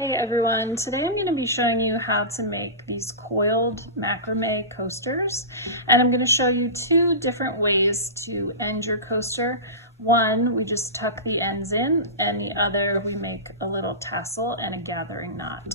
Hey everyone, today I'm going to be showing you how to make these coiled macrame coasters, and I'm going to show you two different ways to end your coaster. One, we just tuck the ends in, and the other, we make a little tassel and a gathering knot.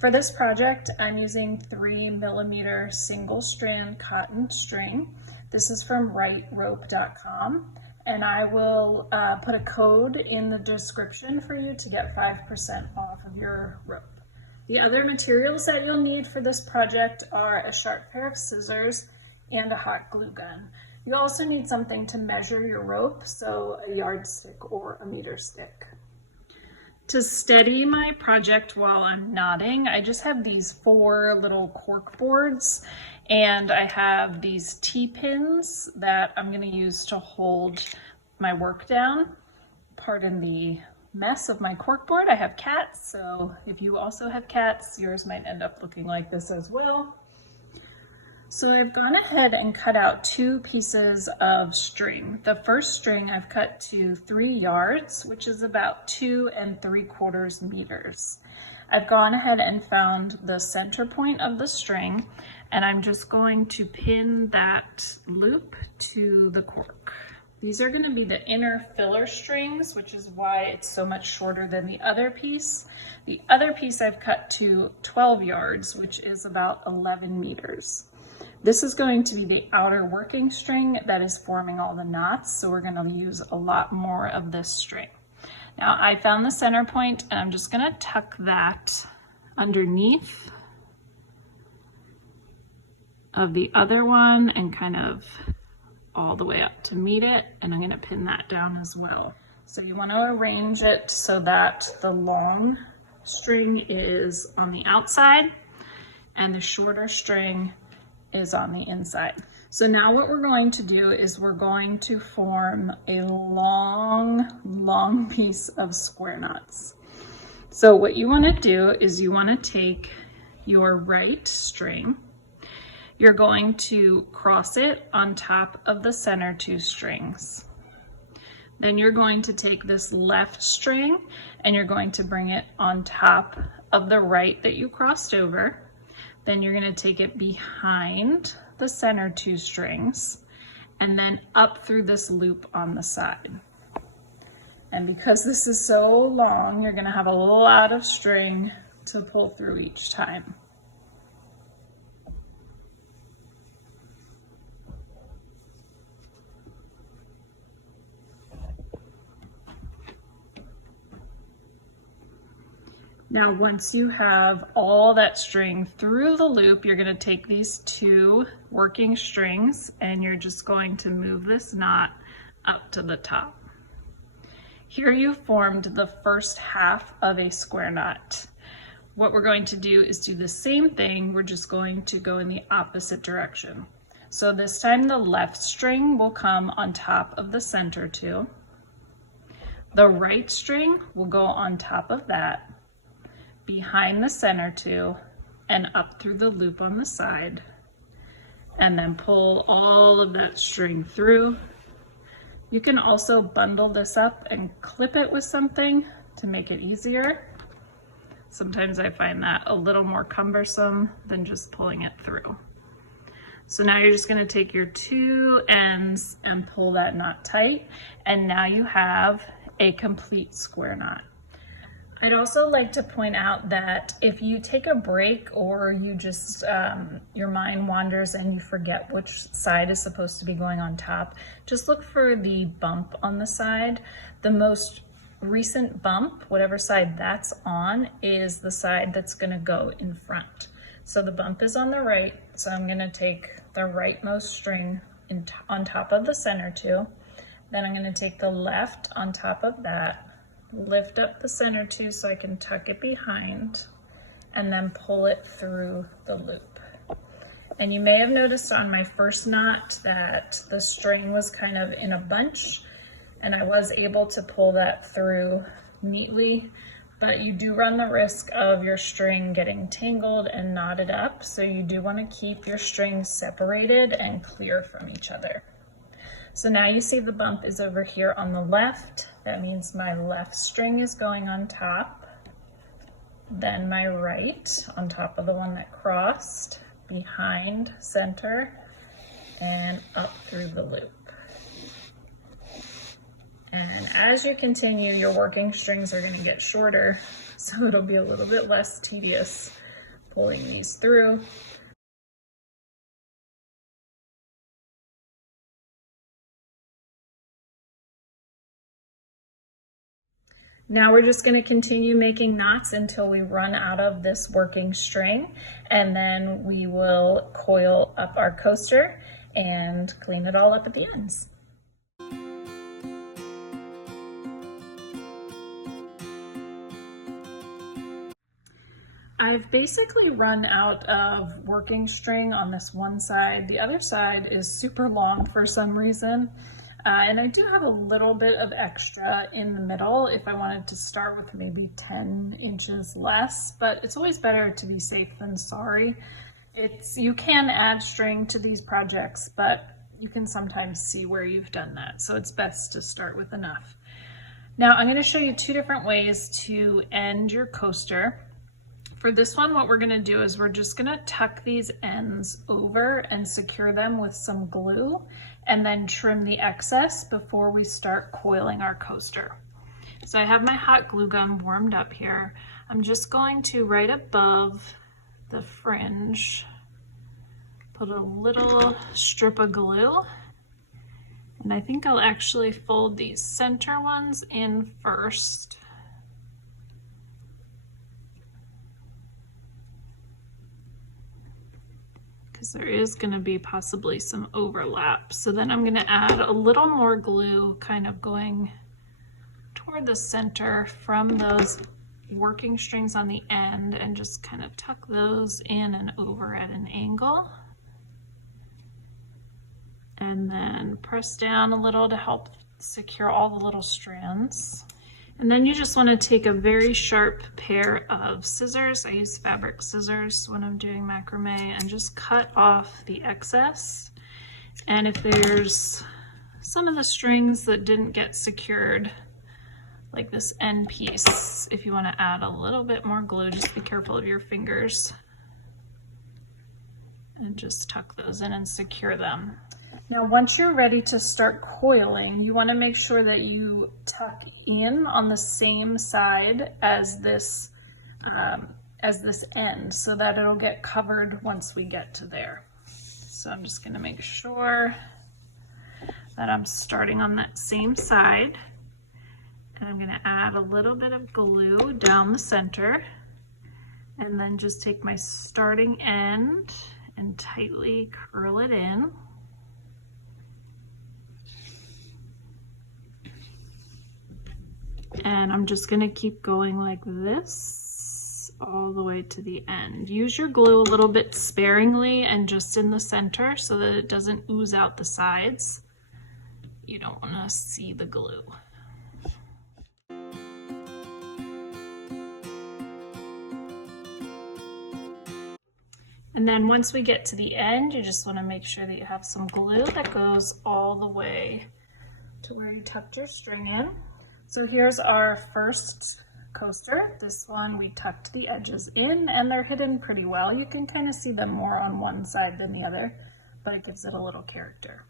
For this project, I'm using 3mm single strand cotton string. This is from rightrope.com. And I will put a code in the description for you to get 5% off of your rope. The other materials that you'll need for this project are a sharp pair of scissors and a hot glue gun. You also need something to measure your rope, so a yardstick or a meter stick. To steady my project while I'm knotting, I just have these 4 little cork boards, and I have these T-pins that I'm going to use to hold my work down. Pardon the mess of my cork board. I have cats, so if you also have cats, yours might end up looking like this as well. So I've gone ahead and cut out 2 pieces of string. The first string I've cut to 3 yards, which is about 2 3/4 meters. I've gone ahead and found the center point of the string, and I'm just going to pin that loop to the cork. These are going to be the inner filler strings, which is why it's so much shorter than the other piece. The other piece I've cut to 12 yards, which is about 11 meters. This is going to be the outer working string that is forming all the knots, so we're going to use a lot more of this string. Now I found the center point, and I'm just going to tuck that underneath of the other one and kind of all the way up to meet it, and I'm going to pin that down as well. So you want to arrange it so that the long string is on the outside and the shorter string is on the inside. So now what we're going to do is we're going to form a long piece of square knots. So what you want to do is you want to take your right string, you're going to cross it on top of the center 2 strings. Then you're going to take this left string and you're going to bring it on top of the right that you crossed over. Then you're going to take it behind the center 2 strings and then up through this loop on the side. And because this is so long, you're going to have a lot of string to pull through each time. Now, once you have all that string through the loop, you're going to take these 2 working strings and you're just going to move this knot up to the top. Here you formed the first half of a square knot. What we're going to do is do the same thing, we're just going to go in the opposite direction. So this time the left string will come on top of the center 2. The right string will go on top of that, behind the center 2 and up through the loop on the side, and then pull all of that string through. You can also bundle this up and clip it with something to make it easier. Sometimes I find that a little more cumbersome than just pulling it through. So now you're just going to take your 2 ends and pull that knot tight, and now you have a complete square knot. I'd also like to point out that if you take a break or you just, your mind wanders and you forget which side is supposed to be going on top, just look for the bump on the side. The most recent bump, whatever side that's on, is the side that's going to go in front. So the bump is on the right, so I'm going to take the rightmost string on top of the center 2. Then I'm going to take the left on top of that, lift up the center 2 so I can tuck it behind, and then pull it through the loop. And you may have noticed on my first knot that the string was kind of in a bunch, and I was able to pull that through neatly, but you do run the risk of your string getting tangled and knotted up, so you do want to keep your strings separated and clear from each other. So now you see the bump is over here on the left. That means my left string is going on top. then my right on top of the one that crossed, behind center, and up through the loop. And as you continue, your working strings are going to get shorter, so it'll be a little bit less tedious pulling these through. Now we're just going to continue making knots until we run out of this working string, and then we will coil up our coaster and clean it all up at the ends. I've basically run out of working string on this one side. The other side is super long for some reason. And I do have a little bit of extra in the middle if I wanted to start with maybe 10 inches less, but it's always better to be safe than sorry. You can add string to these projects, but you can sometimes see where you've done that. So it's best to start with enough. Now I'm going to show you two different ways to end your coaster. For this one, what we're going to do is we're just going to tuck these ends over and secure them with some glue, and then trim the excess before we start coiling our coaster. So I have my hot glue gun warmed up here. I'm just going to, right above the fringe, put a little strip of glue, and I think I'll actually fold these center ones in first. Because there is going to be possibly some overlap. So then I'm going to add a little more glue, kind of going toward the center from those working strings on the end, and just kind of tuck those in and over at an angle. And then press down a little to help secure all the little strands. And then you just want to take a very sharp pair of scissors. I use fabric scissors when I'm doing macrame, and just cut off the excess. And if there's some of the strings that didn't get secured, like this end piece, if you want to add a little bit more glue, just be careful of your fingers. And just tuck those in and secure them. Now, once you're ready to start coiling, you want to make sure that you tuck in on the same side as this end, so that it'll get covered once we get to there. So I'm just going to make sure that I'm starting on that same side, and I'm going to add a little bit of glue down the center, and then just take my starting end and tightly curl it in. And I'm just going to keep going like this all the way to the end. Use your glue a little bit sparingly and just in the center so that it doesn't ooze out the sides. You don't want to see the glue. And then once we get to the end, you just want to make sure that you have some glue that goes all the way to where you tucked your string in. So here's our first coaster. This one we tucked the edges in, and they're hidden pretty well. You can kind of see them more on one side than the other, but it gives it a little character.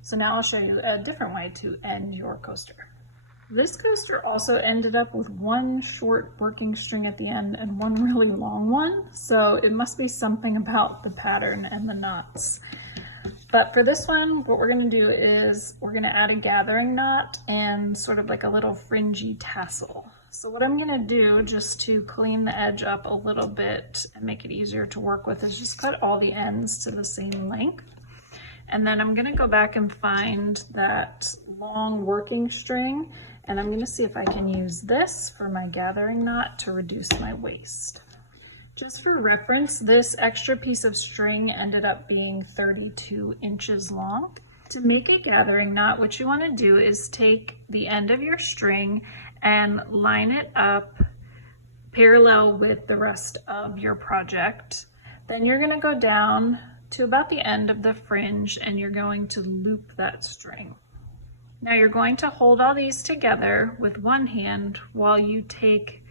So now I'll show you a different way to end your coaster. This coaster also ended up with one short working string at the end and one really long one, so it must be something about the pattern and the knots. But for this one, what we're going to do is we're going to add a gathering knot and sort of like a little fringy tassel. So what I'm going to do, just to clean the edge up a little bit and make it easier to work with, is just cut all the ends to the same length. And then I'm going to go back and find that long working string, and I'm going to see if I can use this for my gathering knot to reduce my waste. Just for reference, this extra piece of string ended up being 32 inches long. To make a gathering knot, what you want to do is take the end of your string and line it up parallel with the rest of your project. Then you're going to go down to about the end of the fringe and you're going to loop that string. Now you're going to hold all these together with one hand while you take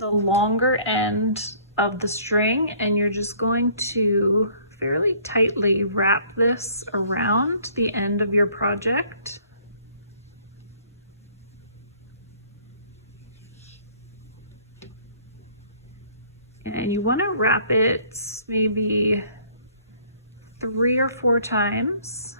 the longer end of the string and you're just going to fairly tightly wrap this around the end of your project. And you want to wrap it maybe 3 or 4 times.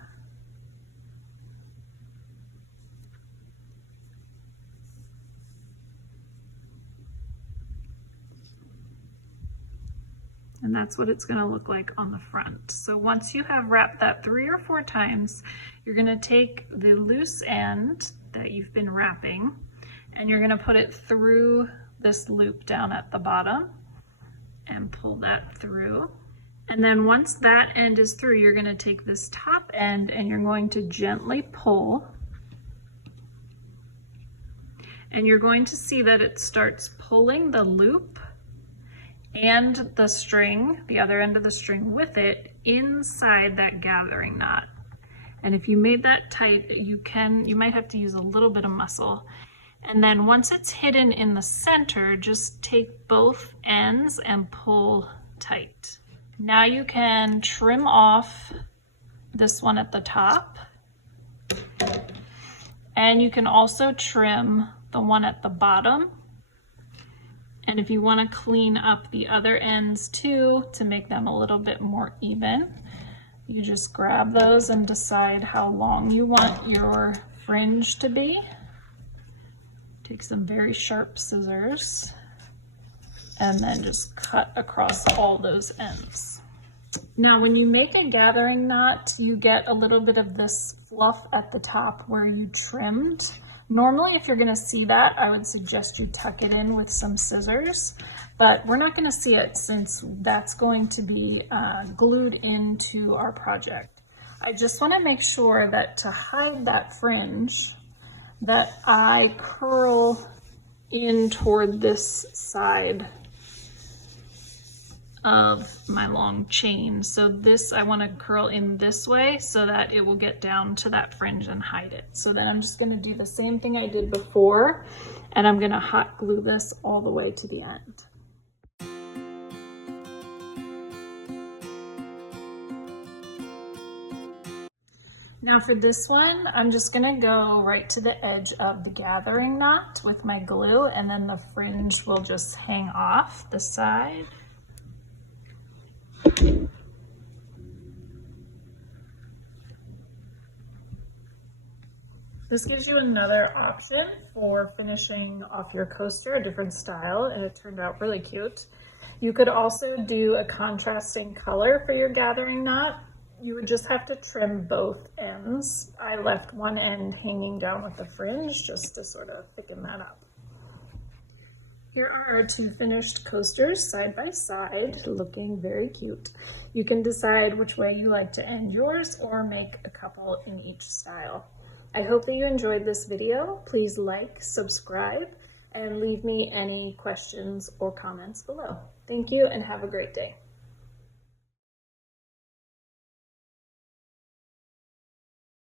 And that's what it's going to look like on the front. So once you have wrapped that 3 or 4 times, you're going to take the loose end that you've been wrapping and you're going to put it through this loop down at the bottom and pull that through. And then once that end is through, you're going to take this top end and you're going to gently pull. And you're going to see that it starts pulling the loop and the string, the other end of the string with it, inside that gathering knot. And if you made that tight, you might have to use a little bit of muscle. And then once it's hidden in the center, just take both ends and pull tight. Now you can trim off this one at the top. And you can also trim the one at the bottom. And if you want to clean up the other ends too, to make them a little bit more even, you just grab those and decide how long you want your fringe to be. Take some very sharp scissors and then just cut across all those ends. Now, when you make a gathering knot, you get a little bit of this fluff at the top where you trimmed. Normally, if you're going to see that, I would suggest you tuck it in with some scissors, but we're not going to see it since that's going to be glued into our project. I just want to make sure that to hide that fringe, that I curl in toward this side of my long chain. So this, I want to curl in this way so that it will get down to that fringe and hide it. So then I'm just going to do the same thing I did before, and I'm going to hot glue this all the way to the end. Now for this one, I'm just going to go right to the edge of the gathering knot with my glue, and then the fringe will just hang off the side. This gives you another option for finishing off your coaster, a different style, and it turned out really cute. You could also do a contrasting color for your gathering knot. You would just have to trim both ends. I left one end hanging down with the fringe just to sort of thicken that up. Here are our 2 finished coasters side by side, looking very cute. You can decide which way you like to end yours or make a couple in each style. I hope that you enjoyed this video. Please like, subscribe, and leave me any questions or comments below. Thank you and have a great day.